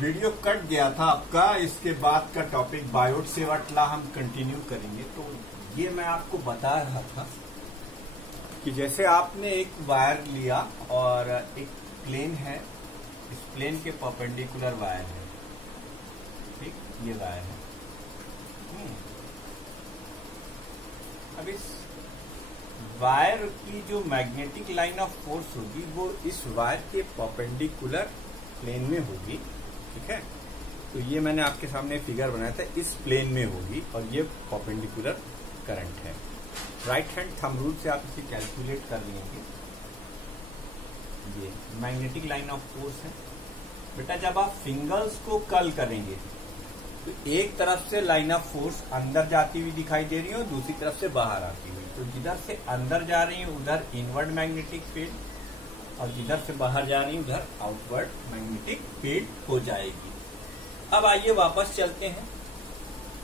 Video cut गया था आपका, इसके बाद का टॉपिक बायोट सेवर्ट लॉ हम कंटिन्यू करेंगे। तो ये मैं आपको बता रहा था कि जैसे आपने एक वायर लिया और एक प्लेन है, इस प्लेन के परपेंडिकुलर वायर है, ठीक, ये वायर है। अब इस वायर की जो मैग्नेटिक लाइन ऑफ फोर्स होगी वो इस वायर के परपेंडिकुलर प्लेन में होगी, ठीक है। तो ये मैंने आपके सामने फिगर बनाया था, इस प्लेन में होगी और ये परपेंडिकुलर करंट है। राइट हैंड थंब रूल से आप इसे कैलकुलेट कर लेंगे। ये मैग्नेटिक लाइन ऑफ फोर्स है। बेटा जब आप फिंगर्स को कर्ल करेंगे तो एक तरफ से लाइन ऑफ फोर्स अंदर जाती हुई दिखाई दे रही है और दूसरी तरफ से बाहर आती हुई। तो जिधर से अंदर जा रही है उधर इनवर्ड मैग्नेटिक फील्ड और जिधर से बाहर जा रही है उधर आउटवर्ड मैग्नेटिक फील्ड हो जाएगी। अब आइए वापस चलते हैं।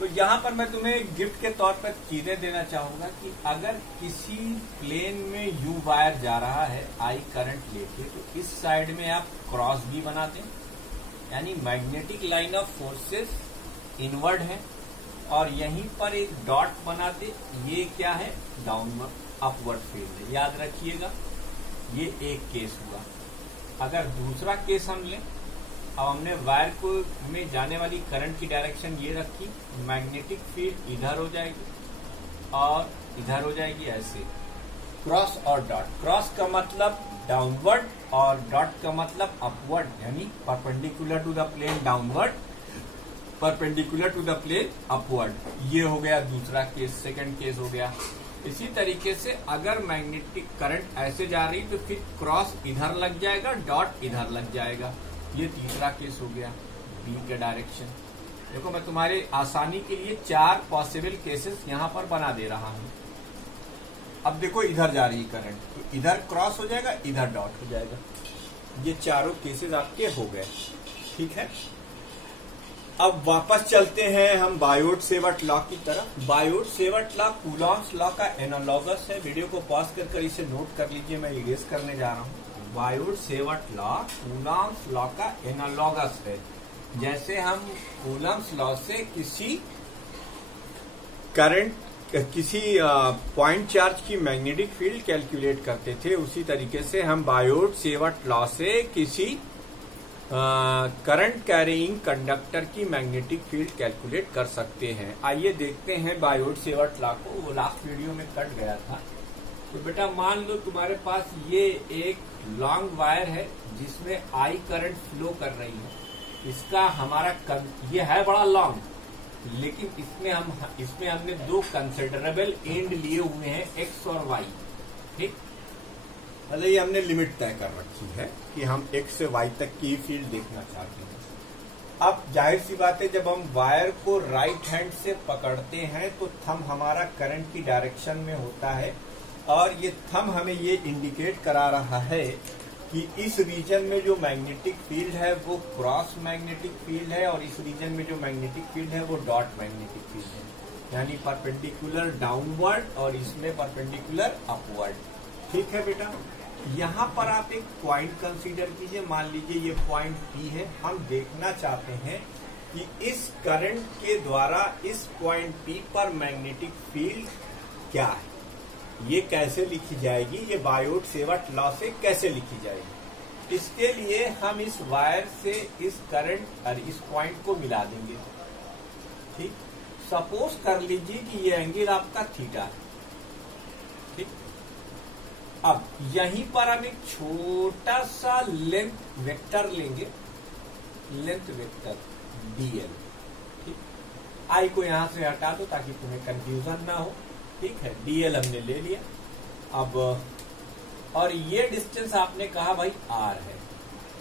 तो यहाँ पर मैं तुम्हें गिफ्ट के तौर पर चीजें देना चाहूंगा कि अगर किसी प्लेन में यू वायर जा रहा है आई करंट लेके, तो इस साइड में आप क्रॉस भी बना दें, यानी magnetic line of forces inward है, और यहीं पर एक डॉट बना दे, ये क्या है, डाउनवर्ड अपवर्ड फील्ड है। याद रखिएगा, ये एक केस हुआ। अगर दूसरा केस हम लें, अब हमने वायर को में जाने वाली करंट की डायरेक्शन ये रखी, मैग्नेटिक फील्ड इधर हो जाएगी और इधर हो जाएगी, ऐसे क्रॉस और डॉट। क्रॉस का मतलब डाउनवर्ड और डॉट का मतलब अपवर्ड, यानी perpendicular to the plane downward, perpendicular to the plane upward. ये हो गया दूसरा केस, सेकंड केस हो गया। इसी तरीके से अगर मैग्नेटिक करंट ऐसे जा रही तो फिर क्रॉस इधर लग जाएगा, डॉट इधर लग जाएगा। ये तीसरा केस हो गया बी के डायरेक्शन। देखो मैं तुम्हारे आसानी के लिए 4 पॉसिबल केसेस यहाँ पर बना दे रहा हूँ। अब देखो इधर जा रही करंट, तो इधर क्रॉस हो जाएगा, इधर डॉट हो जाएगा। ये चारों केसेस आपके हो गए, ठीक है। अब वापस चलते हैं हम बायोट सेवर्ट लॉ की तरफ। Biot Savart law Coulomb's law का एनालॉगस है। वीडियो को पॉज कर इसे नोट कर लीजिए, मैं इरेज करने जा रहा हूँ। Biot Savart law Coulomb's law का एनालॉगस है। जैसे हम कूलॉम्स लॉ से किसी करंट, किसी पॉइंट चार्ज की मैग्नेटिक फील्ड कैलकुलेट करते थे, उसी तरीके से हम बायोट सेवर्ट लॉ से किसी करंट कैरिंग कंडक्टर की मैग्नेटिक फील्ड कैलकुलेट कर सकते हैं। आइए देखते हैं बायोट सेवर्ट लॉ को। वो लास्ट वीडियो में कट गया था। तो बेटा मान लो तुम्हारे पास ये एक लॉन्ग वायर है जिसमें आई करंट फ्लो कर रही है। इसका हमारा ये है बड़ा लॉन्ग, लेकिन इसमें हमने 2 कंसिडरेबल एंड लिए हुए हैं, एक्स और वाई, ठीक। मतलब ये हमने लिमिट तय कर रखी है कि हम x से y तक की फील्ड देखना चाहते हैं। अब जाहिर सी बात है, जब हम वायर को राइट हैंड से पकड़ते हैं तो थंब हमारा करंट की डायरेक्शन में होता है, और ये थंब हमें ये इंडिकेट करा रहा है कि इस रीजन में जो मैग्नेटिक फील्ड है वो क्रॉस मैग्नेटिक फील्ड है, और इस रीजन में जो मैग्नेटिक फील्ड है वो डॉट मैग्नेटिक फील्ड है, यानी परपेंडिकुलर डाउनवर्ड और इसमें परपेंडिकुलर अपवर्ड, ठीक है बेटा। यहाँ पर आप एक पॉइंट कंसीडर कीजिए, मान लीजिए ये पॉइंट P है। हम देखना चाहते हैं कि इस करंट के द्वारा इस पॉइंट P पर मैग्नेटिक फील्ड क्या है, ये कैसे लिखी जाएगी, ये बायोट सेवर्ट लॉ से कैसे लिखी जाएगी। इसके लिए हम इस वायर से इस करंट और इस पॉइंट को मिला देंगे, ठीक। सपोज कर लीजिए कि ये एंगल आपका थीटा है, ठीक। अब यहीं पर हम एक छोटा सा लेंथ वेक्टर लेंगे, लेंथ वेक्टर dl, ठीक। आई को यहां से हटा दो ताकि तुम्हें कंफ्यूजन ना हो, ठीक है। dl हमने ले लिया। अब और ये डिस्टेंस आपने कहा भाई r है।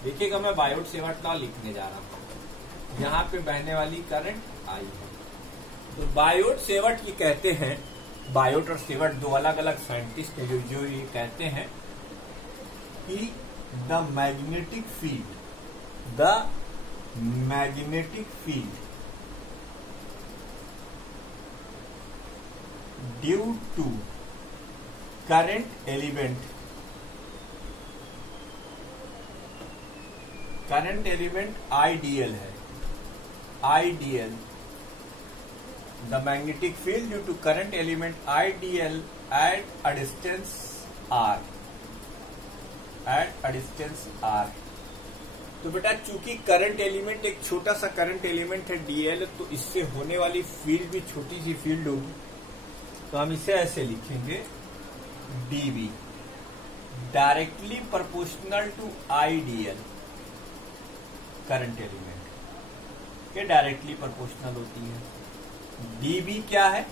देखिएगा मैं बायोट सेवर्ट लॉ लिखने जा रहा हूं। यहाँ पे बहने वाली करंट I है। तो बायोट सेवर्ट ये कहते हैं, बायोट और सेवर्ट 2 अलग अलग साइंटिस्ट हैं जो ये कहते हैं कि the magnetic field due to current element current element ideal है, ideal the magnetic field due to current element ideal at a distance r, at a distance r. तो बेटा चूंकि करंट एलिमेंट एक छोटा सा करंट एलिमेंट है DL, तो इससे होने वाली फील्ड भी छोटी सी फील्ड होगी। तो हम इसे ऐसे लिखेंगे dB directly proportional to ideal current element के डायरेक्टली प्रोपोर्शनल होती है। डीबी क्या है?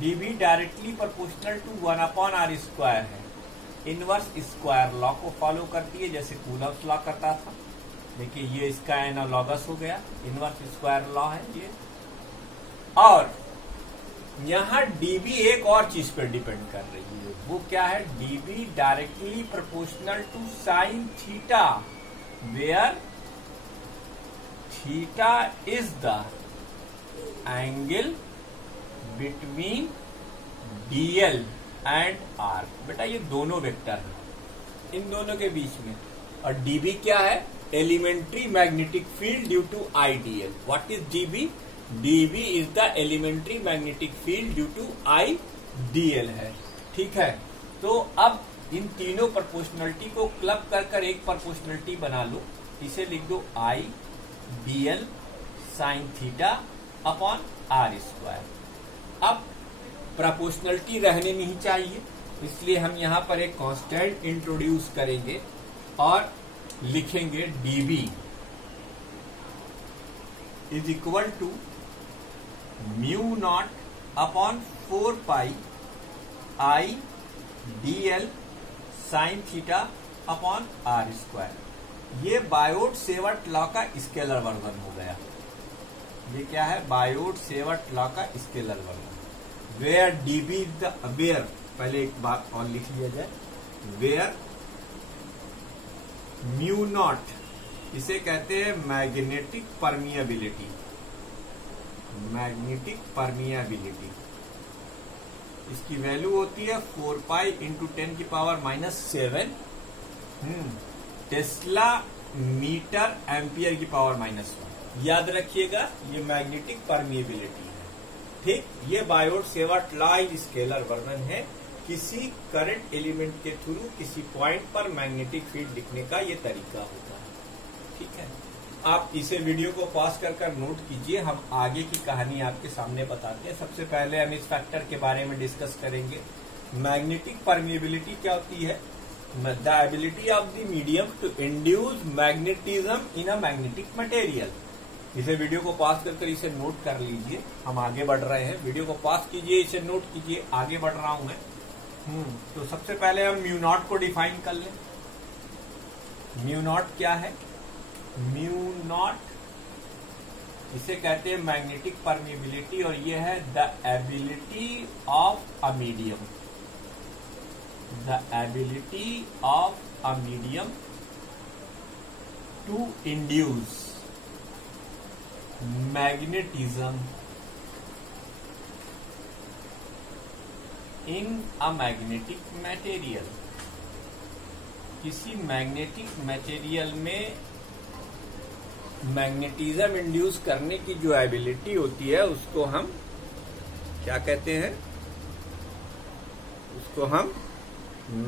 DB directly proportional to 1/r² है, इनवर्स स्क्वायर लॉ को फॉलो करती है, जैसे कूलम्स लॉ करता था। देखिए ये इसका एनालॉगस हो गया, इनवर्स स्क्वायर लॉ है ये। और यहां डीबी एक और चीज पर डिपेंड कर रही है, वो क्या है? DB directly proportional to sine theta, where theta is the angle between dl and r. बेटा ये दोनों वेक्टर हैं, इन दोनों के बीच में। और डीबी क्या है? Elementary magnetic field due to ideal. What is dB? DB is the elementary magnetic field due to ideal है। ठीक है, तो अब इन तीनों प्रोपोर्शनलिटी को क्लब कर एक प्रोपोर्शनलिटी बना लो। इसे लिख दो I dl sin theta upon r²। अब प्रोपोर्शनलिटी रहने नहीं चाहिए, इसलिए हम यहां पर एक कांस्टेंट इंट्रोड्यूस करेंगे और लिखेंगे dB is equal to mu not upon 4 pi I dl sine theta upon r²। ये बायोट-सेवर्ट लॉ का स्केलर वर्जन हो गया। ये क्या है? बायोट-सेवर्ट लॉ का scalar version. Where dB is the, where पहले एक बात और लिख लिया जाए, वेयर म्यू नॉट, इसे कहते हैं मैग्नेटिक परमिएबिलिटी, मैग्नेटिक परमिएबिलिटी। इसकी वैल्यू होती है 4 pi into 10⁻⁻7 tesla metre ampere की पावर -1। याद रखिएगा ये मैग्नेटिक परमिएबिलिटी है। ठीक, ये बायोट-सेवर्ट लॉ स्केलर वर्जन है। किसी करंट एलिमेंट के थ्रू किसी पॉइंट पर मैग्नेटिक फील्ड लिखने का ये तरीका होता है। ठीक है, आप इसे वीडियो को पॉज कर नोट कीजिए, हम आगे की कहानी आपके सामने बताते हैं। सबसे पहले हम इस फैक्टर के बारे में डिस्कस करेंगे। मैग्नेटिक परमिएबिलिटी क्या होती है? The ability of the medium to induce magnetism in a magnetic material. इसे वीडियो को पॉज कर इसे नोट कर लीजिए, हम आगे बढ़ रहे हैं। वीडियो को पॉज कीजिए, इसे नोट कीजिए, आगे बढ़ रहा हूं मैं। तो सबसे पहले हम म्यू नॉट को डिफाइन कर लें। म्यू नॉट क्या है? म्यू नॉट इसे कहते हैं मैग्नेटिक परमिएबिलिटी, और ये है the ability of a medium, the ability of a medium to induce magnetism in a magnetic material. किसी मैग्नेटिक मटेरियल में मैग्नेटिज्म इंड्यूस करने की जो एबिलिटी होती है उसको हम क्या कहते हैं? उसको हम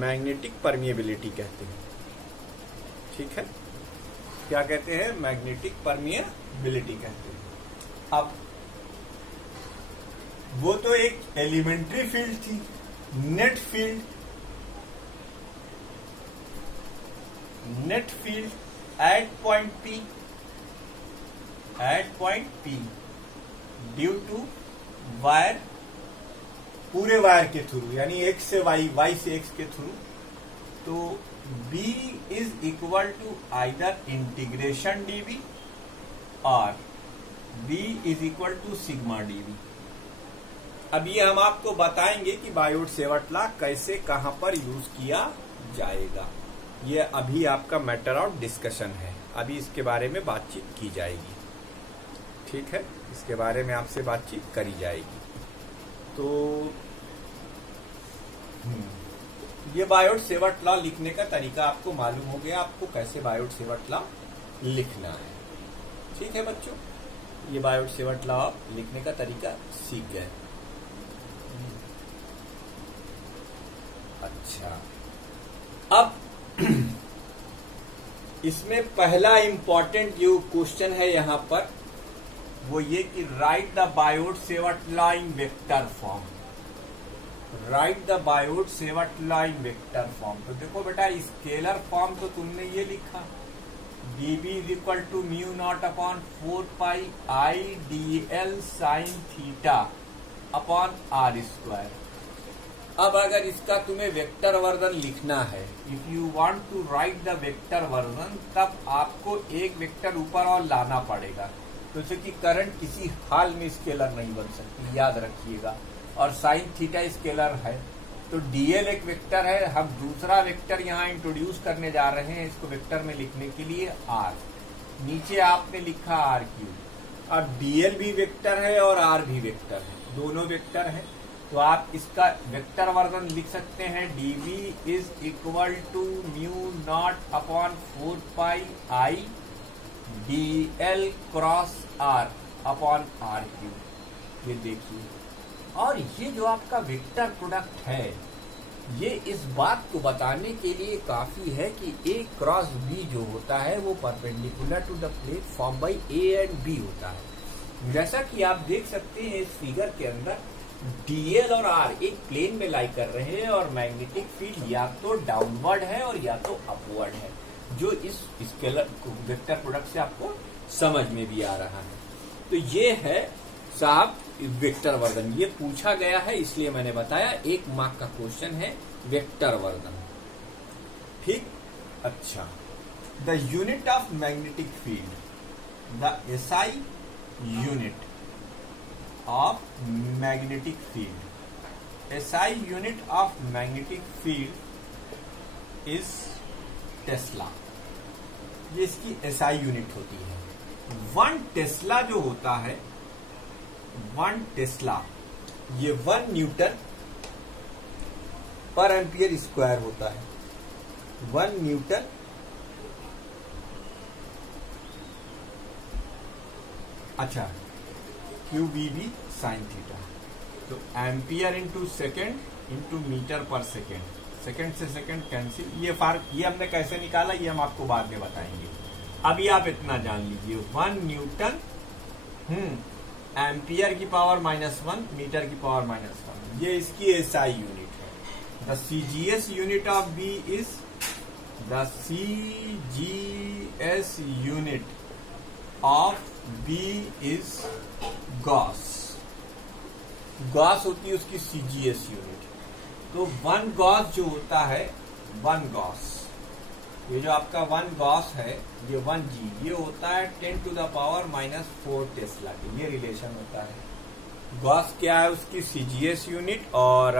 मैग्नेटिक परमिएबिलिटी कहते हैं। ठीक है, क्या कहते हैं? मैग्नेटिक परमिएबिलिटी कहते हैं। अब वो तो एक एलिमेंट्री फील्ड थी, net field, net field at point P, at point P due to wire, पूरे वायर के थ्रू, यानी X से Y, Y से X के थ्रू। तो B is equal to either integration dB और B is equal to sigma dB। अब ये हम आपको बताएंगे कि बायोट-सेवर्ट लॉ कैसे कहां पर यूज किया जाएगा। ये अभी आपका मैटर ऑफ डिस्कशन है, अभी इसके बारे में बातचीत की जाएगी। ठीक है, इसके बारे में आपसे बातचीत करी जाएगी। तो ये बायोट-सेवर्ट लॉ लिखने का तरीका आपको मालूम हो गया, आपको कैसे बायोट-सेवर्ट लॉ लिखना है। ठीक है बच्चों, ये बायोट सेवर्ट लॉ लिखने का तरीका सीख गए। अच्छा, अब इसमें पहला इंपॉर्टेंट जो क्वेश्चन है यहां पर वो ये कि right the Biot Savart law in vector form. Right the Biot Savart law in vector form. तो देखो बेटा, स्केलर फॉर्म तो तुमने ये लिखा, dB is equal to mu not upon 4 pi I D L sine theta upon R square. अब अगर इसका तुम्हें वेक्टर वर्जन लिखना है, if you want to write the vector version, तब आपको एक वेक्टर ऊपर और लाना पड़ेगा, जैसे कि करंट किसी हाल में स्केलर नहीं बन सकती, याद रखिएगा। और साइन थीटा स्केलर है, तो डीएल एक वेक्टर है। हम दूसरा वेक्टर यहाँ इंट्रोड्यूस करने जा रहे हैं इसको वेक्टर में लिखने के लिए, आर। नीचे आपने लिखा आर क्यूब। अब डीएल भी वेक्टर है और आर भी वेक्टर है, दोनों वेक्टर है। तो आप इसका वेक्टर वर्जन लिख सकते हैं, dB is equal to mu not upon 4 pi I D L cross R upon R cube. ये देखिए, और ये जो आपका वेक्टर प्रोडक्ट है, ये इस बात को बताने के लिए काफी है कि ए क्रॉस बी जो होता है वो perpendicular to the plane form by A and B होता है। जैसा कि आप देख सकते हैं इस फिगर के अंदर, डीएल और आर एक प्लेन में लाई कर रहे हैं और मैग्नेटिक फील्ड या तो डाउनवर्ड है और या तो अपवर्ड है, जो इस स्केलर वेक्टर प्रोडक्ट से आपको समझ में भी आ रहा है। तो ये है साहब वेक्टर वर्जन, ये पूछा गया है इसलिए मैंने बताया, 1 मार्क का क्वेश्चन है वेक्टर वर्जन। ठीक, अच्छा, the unit of magnetic field, the SI unit of magnetic field, SI unit of magnetic field is Tesla. ये इसकी SI यूनिट होती है। 1 टेस्ला जो होता है, 1 टेस्ला, ये 1 न्यूटन पर एम्पियर स्क्वायर होता है। 1 न्यूटन अच्छा QBB साइन थीटा। तो ampere into second into metre पर सेकेंड, सेकेंड से सेकेंड कैंसिल। ये हमने कैसे निकाला ये हम आपको बाद में बताएंगे। अभी आप इतना जान लीजिए, 1 न्यूटन एम्पियर की पावर -1 मीटर की पावर -1, ये इसकी एसआई यूनिट है। The CGS unit of B is, the CGS unit of B is gauss. Gauss होती है उसकी सीजीएस यूनिट। तो 1 गॉस जो होता है, 1 गॉस, ये जो आपका 1 गॉस है, ये 1 जी, ये होता है 10 टू द पावर -4 टेस्ला की, ये रिलेशन होता है। गॉस क्या है उसकी सीजीएस यूनिट और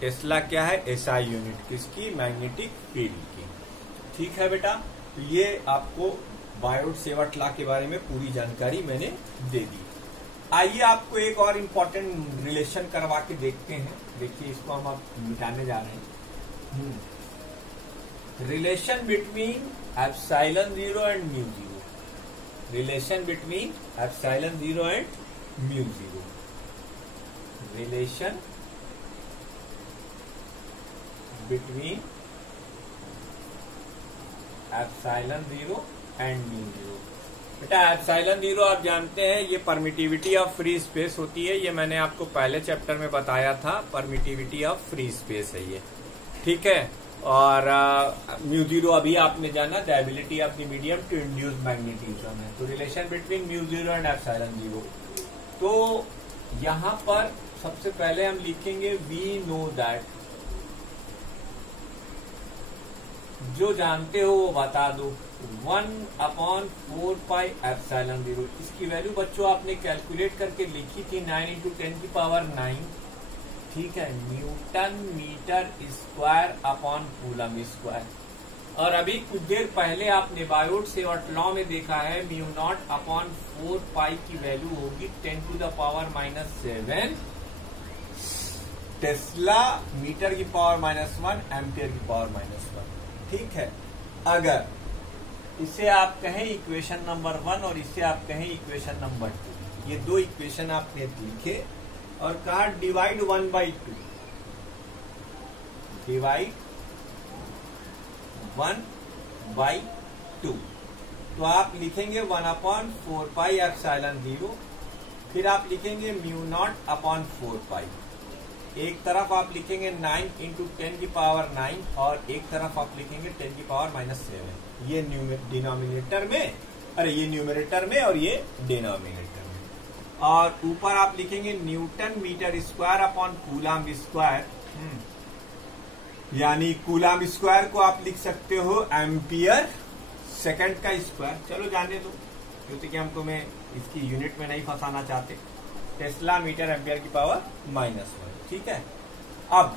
टेस्ला क्या है एसआई यूनिट, किसकी, मैग्नेटिक फील्ड की। ठीक है बेटा, तो ये आपको बायोट सेवर्ट लॉ के बारे में पूरी जानकारी मैंने दे दी। आइए आपको एक और इम्पोर्टेंट रिलेशन करवा के देखते हैं। देखिए, इसको हम अब मिटाने जा रहे हैं। Relation between epsilon 0 and mu 0। Relation between epsilon 0 and mu 0। Relation between epsilon 0 and mu 0। बेटा, एप्सिलॉन 0 आप जानते हैं ये परमिटिविटी ऑफ फ्री स्पेस होती है। ये मैंने आपको पहले चैप्टर में बताया था, परमिटिविटी ऑफ फ्री स्पेस है ये। ठीक है, और म्यू 0 अभी आपने जाना, the ability of the medium to induce magnetism है। तो relation between mu 0 and epsilon 0। तो यहां पर सबसे पहले हम लिखेंगे वी नो दैट, जो जानते हो वो बता दो, 1/4 पाई एप्सिलॉन 0। इसकी वैल्यू बच्चों आपने कैलकुलेट करके लिखी थी 9 × 10⁹। ठीक है, newton metre square upon coulomb square. और अभी कुछ देर पहले आपने बायोट सेवर्ट लॉ में देखा है, म्यू नॉट अपॉन 4 पाई की वैल्यू होगी 10 to the power -7 tesla metre की पावर -1 एम्पियर की पावर -1। ठीक है, अगर इसे आप कहें इक्वेशन नंबर 1 और इसे आप कहें इक्वेशन नंबर 2। ये दो इक्वेशन आपने लिखे और कहा डिवाइड 1/2, डिवाइड 1/2। तो आप लिखेंगे 1/4πε0, फिर आप लिखेंगे μ0/4π। एक तरफ आप लिखेंगे 9 × 10⁻⁹ और एक तरफ आप लिखेंगे 10⁻⁻7। ये डिनोमिनेटर में, अरे ये न्यूमरेटर में और ये डिनोमिनेटर में। और ऊपर आप लिखेंगे newton metre square upon coulomb square, यानी कूलम स्क्वायर को आप लिख सकते हो एम्पियर सेकंड का स्क्वायर। चलो जाने दो, क्योंकि हम तुम्हें इसकी यूनिट में नहीं फंसाना चाहते। टेस्ला मीटर एम्पियर की पावर -1, ठीक है। अब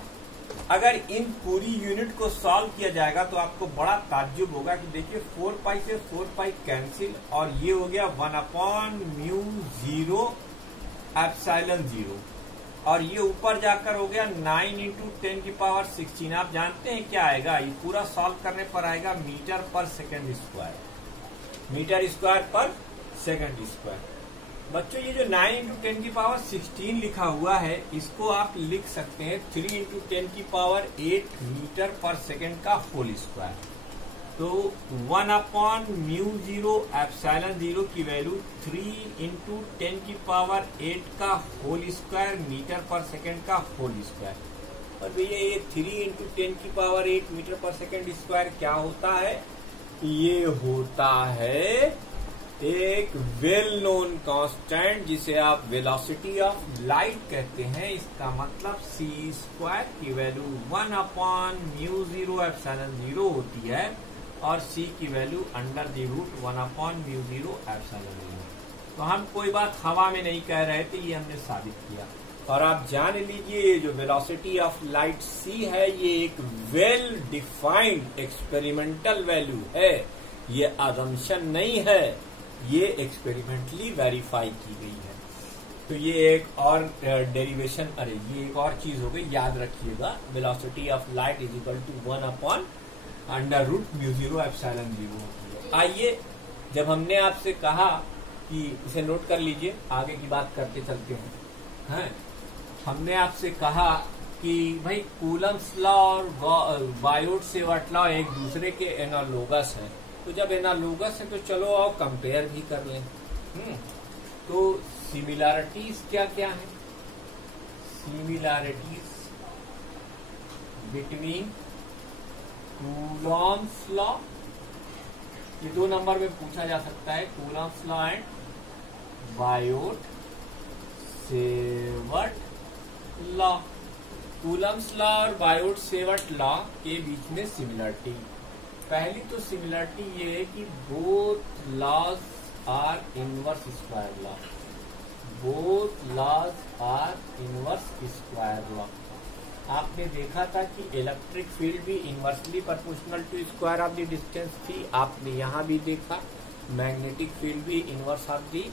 अगर इन पूरी यूनिट को सॉल्व किया जाएगा तो आपको बड़ा ताज्जुब होगा कि देखिए 4π से 4π कैंसिल और ये हो गया 1/μ0ε0 और ये ऊपर जाकर हो गया 9 × 10⁻16। आप जानते हैं क्या आएगा? ये पूरा सॉल्व करने पर आएगा मीटर पर सेकंड स्क्वायर, मीटर स्क्वायर पर सेकंड स्क्वायर। बच्चों ये जो 9 × 10⁻16 लिखा हुआ है इसको आप लिख सकते हैं 3 × 10⁸ मीटर पर सेकंड का होल स्क्वायर। तो 1/μ0ε0 की वैल्यू 3 × 10⁸ का होल स्क्वायर मीटर पर सेकंड का होल स्क्वायर। और भैया ये 3 × 10⁸ मीटर पर सेकंड स्क्वायर क्या होता है? ये होता है एक वेल नोन कांस्टेंट जिसे आप वेलोसिटी ऑफ लाइट कहते हैं। इसका मतलब c² की वैल्यू 1/μ0ε0 होती है और c की वैल्यू √1/μ0ε0। तो हम कोई बात हवा में नहीं कह रहे थे, ये हमने साबित किया। और आप जान लीजिए ये जो वेलोसिटी ऑफ लाइट c है ये एक वेल डिफाइंड एक्सपेरिमेंटल वैल्यू है, ये अजम्पशन नहीं है, ये एक्सपेरिमेंटली वेरीफाई की गई है। तो ये एक और डेरिवेशन, अरे ये एक और चीज हो गई, याद रखिएगा। Velocity of light is equal to 1/√μ0ε0। आइए, जब हमने आपसे कहा कि इसे नोट कर लीजिए, आगे की बात करते चलते हैं। हमने आपसे कहा कि भाई कूलम्स लॉ और बायोट-सेवर्ट लॉ एक दूसरे के एनालोगस हैं। तो जब एनालोगस है तो चलो आओ कंपेयर भी कर लें। तो सिमिलैरिटीज क्या क्या है? सिमिलैरिटीज बिटवीन कूलम्स लॉ, ये 2 नंबर में पूछा जा सकता है, Coulomb's law and Biot-Savart law. Coulomb's law और बायोट-सेवर्ट लॉ के बीच में सिमिलरिटी। पहली तो सिमिलरिटी ये है कि both laws are inverse square law, both laws are inverse square law. आपने देखा था कि इलेक्ट्रिक फील्ड भी inversely proportional to square of the distance थी। आपने यहाँ भी देखा मैग्नेटिक फील्ड भी inverse of the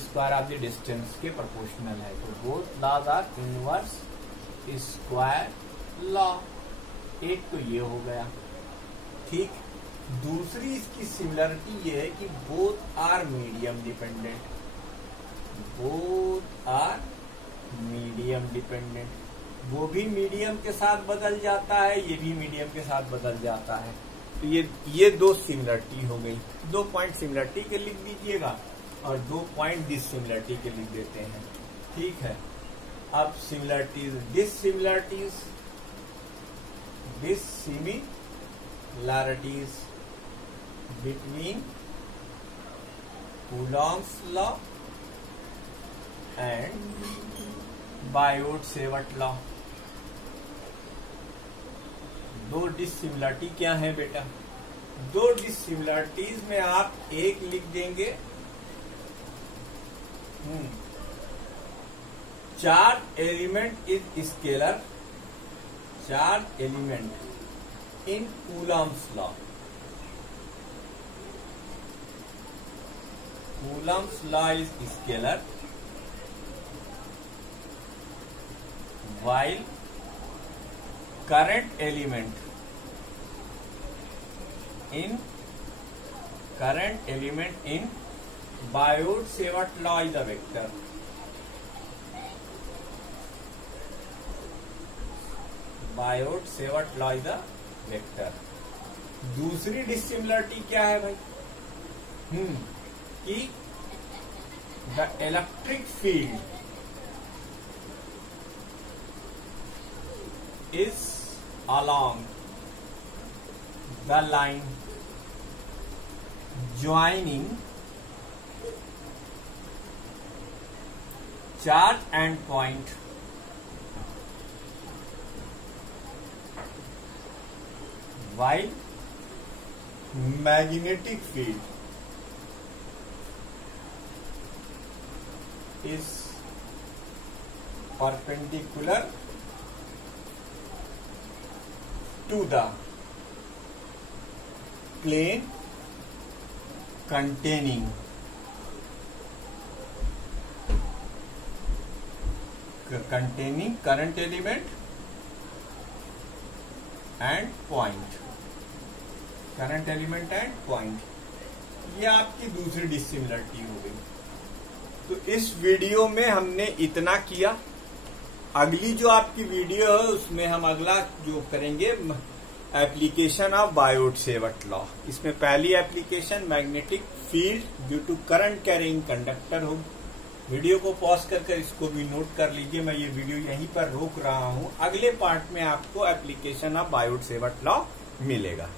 square of the distance के प्रोपोर्शनल है। तो both laws are inverse square law. एक तो ये हो गया, ठीक। दूसरी इसकी सिमिलरिटी ये है कि both are medium dependent, both are medium dependent. वो भी मीडियम के साथ बदल जाता है, ये भी मीडियम के साथ बदल जाता है। तो ये 2 सिमिलरिटी हो गई। 2 पॉइंट सिमिलरिटी के लिख दीजिएगा और 2 पॉइंट डिससिमिलरिटी के लिख देते हैं, ठीक है। अब similarities, dissimilarities, dissimilarities between Coulomb's law and Biot Savart law. 2 dissimilarity क्या है बेटा? 2 डिससिमिलरिटीज में आप एक लिख देंगे, charge element is scalar, charge element in Coulomb's law. Coulomb's law is scalar while current element in current element in Biot-Savart law is a vector. Biot-Savart law is a vector. दूसरी dissimilarity क्या है भाई? कि the electric field is along the line joining charge and point while magnetic field is perpendicular to the plane containing current element and point. Current element and point, ये आपकी दूसरी dissimilarity हो गई। तो इस वीडियो में हमने इतना किया। अगली जो आपकी वीडियो है उसमें हम अगला जो करेंगे एप्लीकेशन ऑफ बायोट-सेवर्ट लॉ। इसमें पहली application magnetic field due to current carrying conductor होगी। वीडियो को पॉज कर इसको भी नोट कर लीजिए। मैं ये वीडियो यहीं पर रोक रहा हूं। अगले पार्ट में आपको एप्लीकेशन ऑफ बायोट-सेवर्ट लॉ मिलेगा।